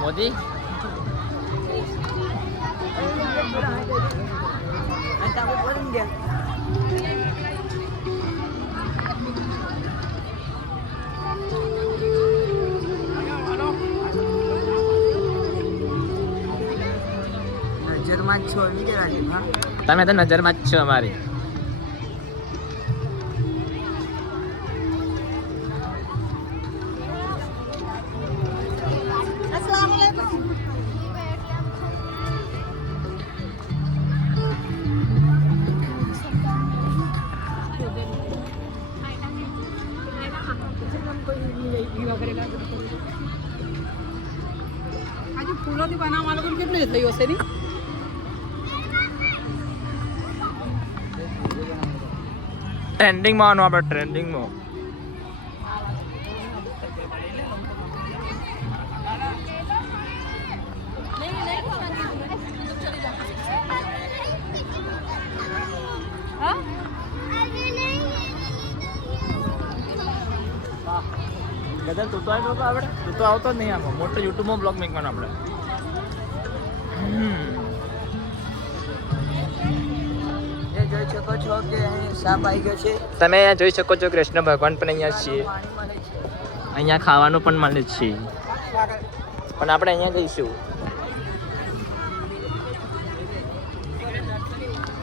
મોદી નજરમાં જ છો તમે તો નજરમાં જ છો અમારી. આજે ફૂલોથી બનાવવા લોકો કેટલું થયું હશે ને. ટ્રેન્ડિંગમાં આવવાનું આપણે ટ્રેન્ડિંગમાં. ગદર તું તો આવ્યો તો આપણે તું તો આવતો જ નહીં આમાં મોટો યુટ્યુબમાં બ્લોગ મેકવાનો આપણે. જોઈ શકો છો કે અહીં સાપ આવી ગયો છે. તમે અહીંયા જોઈ શકો છો કૃષ્ણ ભગવાન પણ અહીંયા છીએ. અહીંયા ખાવાનું પણ મળે છે પણ આપણે અહીંયા જઈશું.